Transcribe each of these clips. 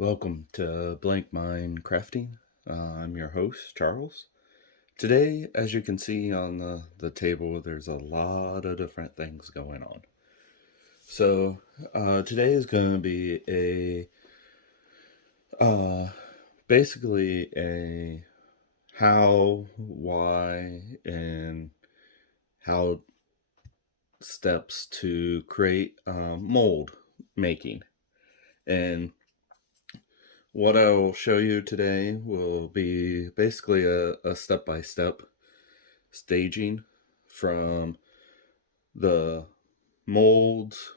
Welcome to Blank Mind Crafting. I'm your host, Charles. Today, as you can see on the table, there's a lot of different things going on. So, today is going to be basically a how, why, and how steps to create mold making. And what I will show you today will be basically a step-by-step staging from the molds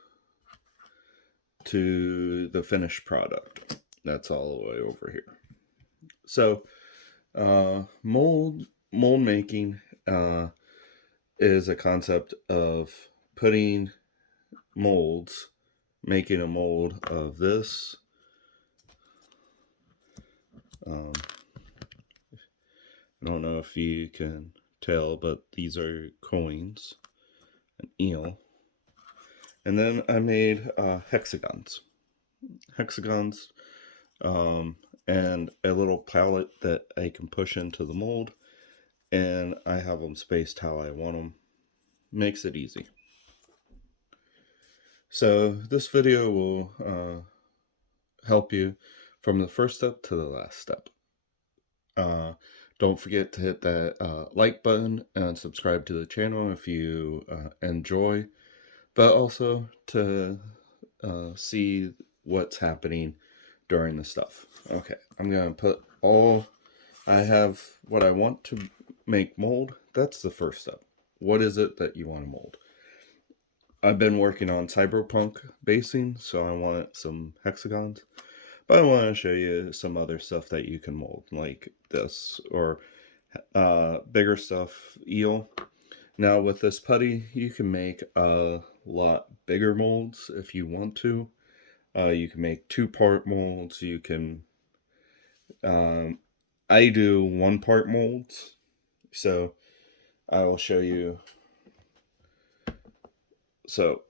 to the finished product. That's all the way over here. So, mold making is a concept of putting molds, making a mold of this. I don't know if you can tell, but these are coins, an eel. And then I made hexagons. And a little palette that I can push into the mold. And I have them spaced how I want them. Makes it easy. So this video will help you from the first step to the last step. Don't forget to hit that like button and subscribe to the channel if you enjoy, but also to see what's happening during the stuff. Okay, I'm going to put I have what I want to make mold. That's the first step. What is it that you want to mold? I've been working on cyberpunk basing, so I wanted some hexagons. But I want to show you some other stuff that you can mold, like this, or bigger stuff, eel. Now with this putty, you can make a lot bigger molds if you want to. You can make 2-part molds. You can, I do 1-part molds. So I will show you. So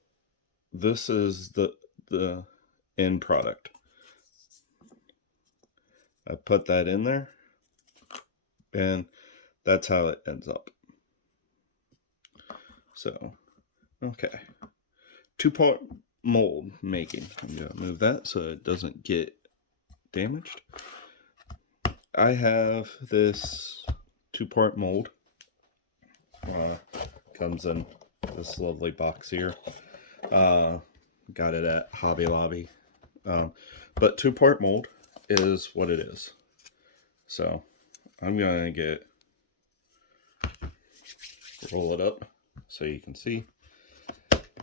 this is the end product. I put that in there, and that's how it ends up. So, okay. 2-part mold making. I'm going to move that so it doesn't get damaged. I have this 2-part mold. Comes in this lovely box here. Got it at Hobby Lobby. But 2-part mold is what it is. So I'm going to roll it up so you can see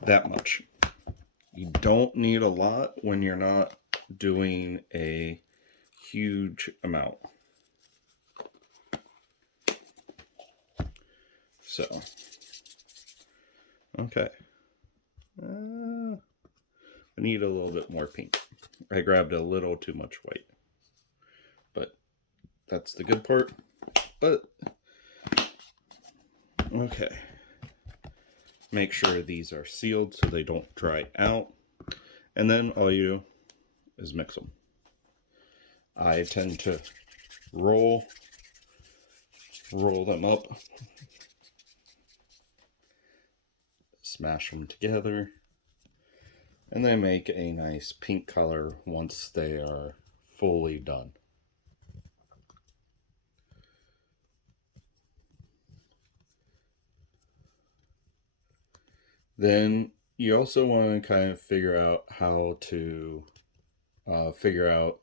that much. You don't need a lot when you're not doing a huge amount. So, okay. I need a little bit more pink. I grabbed a little too much white. But that's the good part. But, okay. Make sure these are sealed so they don't dry out. And then all you do is mix them. I tend to roll them up, smash them together, and they make a nice pink color once they are fully done. Then you also want to kind of figure out how to figure out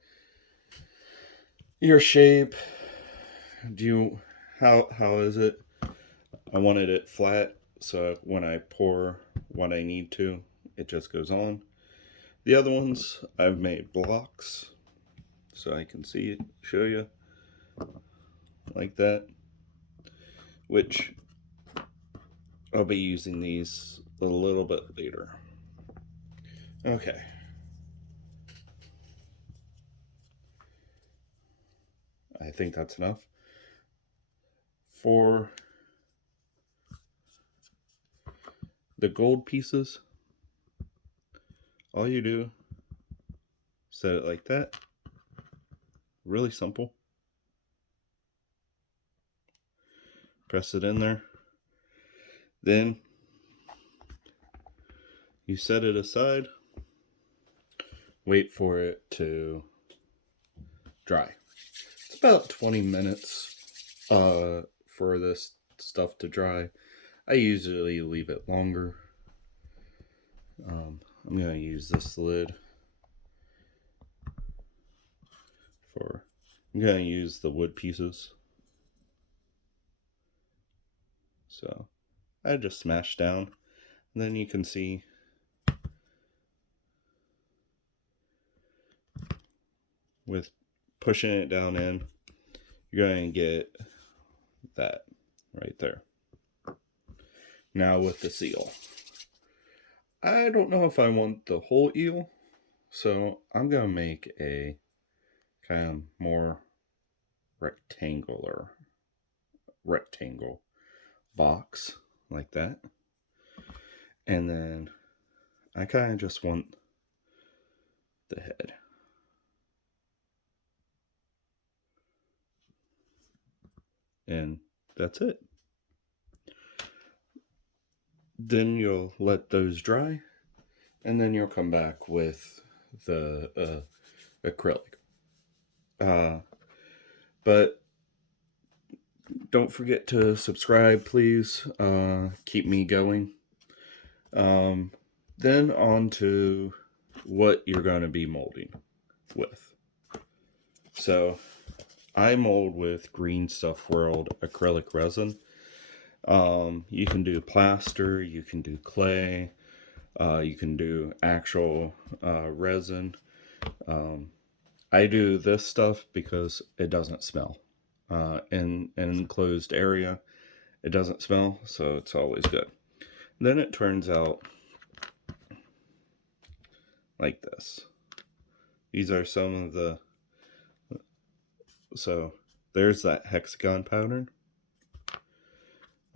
your shape. How is it? I wanted it flat, so when I pour what I need to, it just goes on. The other ones, I've made blocks, so I can show you, like that, which I'll be using these a little bit later. Okay. I think that's enough. For the gold pieces, all you do, set it like that, Really simple. Press it in there. Then you set it aside. Wait for it to dry. It's about 20 minutes for this stuff to dry. I usually leave it longer. I'm going to use this lid I'm going to use the wood pieces. So I just smash down, and then you can see with pushing it down in, you're going to get that right there. Now with the seal. I don't know if I want the whole eel, so I'm going to make a kind of more rectangle box like that. And then I kind of just want the head. And that's it. Then you'll let those dry, and then you'll come back with the acrylic. But don't forget to subscribe, please. Keep me going. Then on to what you're going to be molding with. So I mold with Green Stuff World acrylic resin. You can do plaster, you can do clay, you can do actual resin. I do this stuff because it doesn't smell. In an enclosed area, it doesn't smell, so it's always good. Then it turns out like this. These are some of the... So there's that hexagon pattern.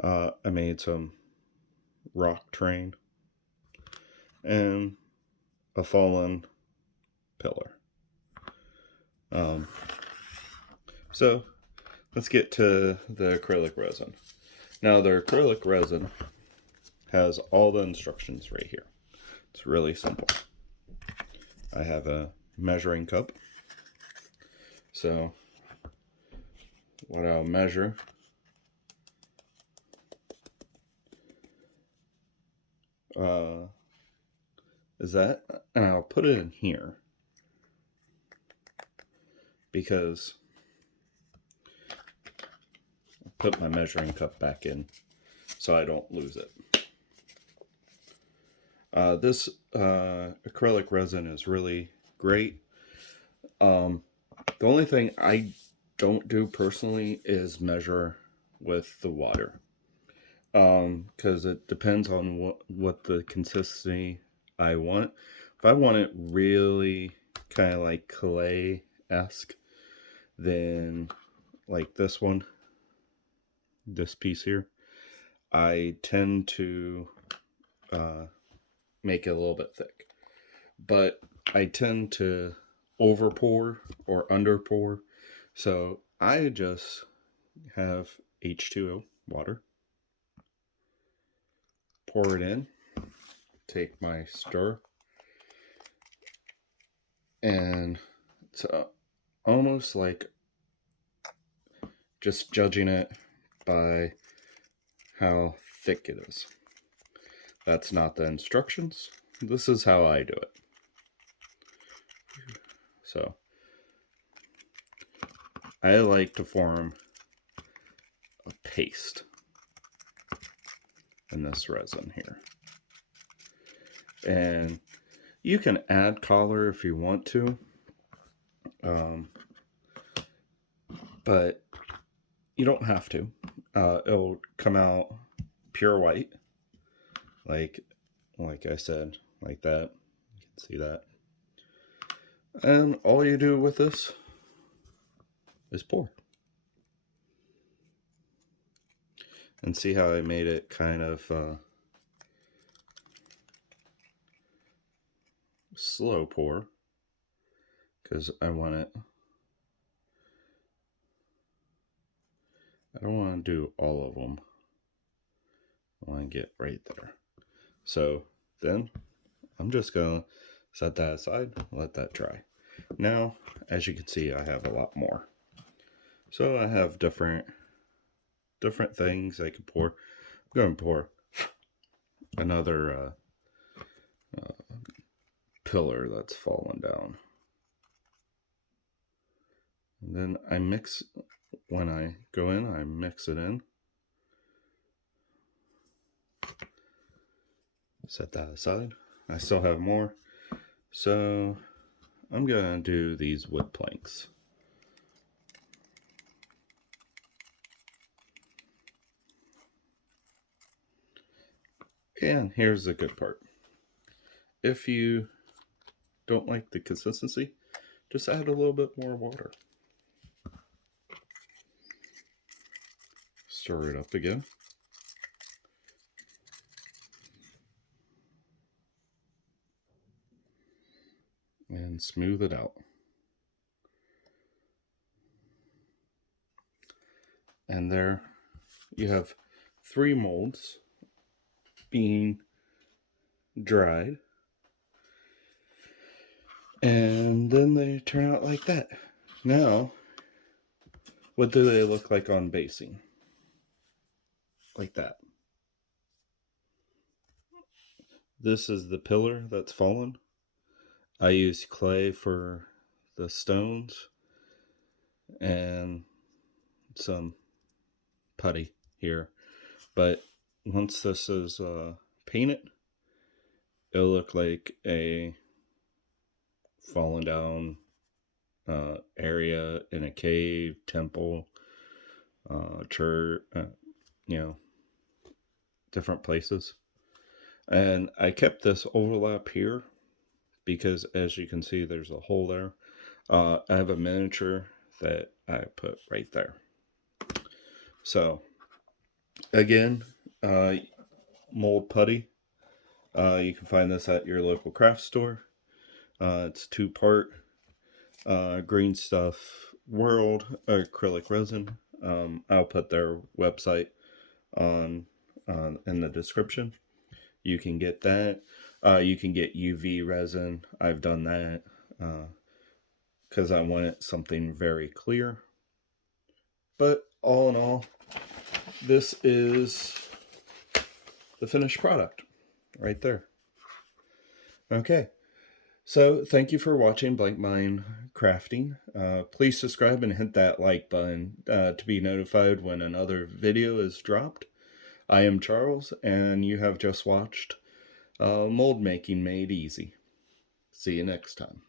I made some rock terrain and a fallen pillar. So let's get to the acrylic resin. Now the acrylic resin has all the instructions right here. It's really simple. I have a measuring cup. So what I'll measure is that, and I'll put it in here because I'll put my measuring cup back in so I don't lose it. This acrylic resin is really great. The only thing I don't do personally is measure with the water, because it depends on what the consistency I want. If I want it really kind of like clay-esque, then like this piece here, I tend to make it a little bit thick, but I tend to over pour or under pour. So I just have H2O water, pour it in, take my stir, and it's almost like just judging it by how thick it is. That's not the instructions. This is how I do it. So I like to form a paste in this resin here. And you can add color if you want to, but you don't have to. It'll come out pure white, like I said, like that. You can see that. And all you do with this is pour. And see how I made it kind of slow pour, because I want it I don't want to do all of them. I want to get right there. So then I'm just going to set that aside, let that dry. Now, as you can see, I have a lot more. So I have different things I can pour. I'm going to pour another pillar that's fallen down. And then I mix, when I go in, I mix it in. Set that aside. I still have more. So I'm going to do these wood planks. And here's the good part. If you don't like the consistency, just add a little bit more water. Stir it up again. And smooth it out. And there you have 3 molds being dried. And then they turn out like that. Now, what do they look like on basing? Like that. This is the pillar that's fallen. I used clay for the stones and some putty here. But once this is painted, it'll look like a fallen down area in a cave, temple, church, different places. And I kept this overlap here because, as you can see, there's a hole there. I have a miniature that I put right there. So, again, mold putty. You can find this at your local craft store. It's 2-part Green Stuff World Acrylic Resin. I'll put their website on in the description. You can get that. You can get UV resin. I've done that because I wanted something very clear. But all in all, this is the finished product right there. Okay. So thank you for watching Blank Mind Crafting. Please subscribe and hit that like button to be notified when another video is dropped. I am Charles, and you have just watched Mold Making Made Easy. See you next time.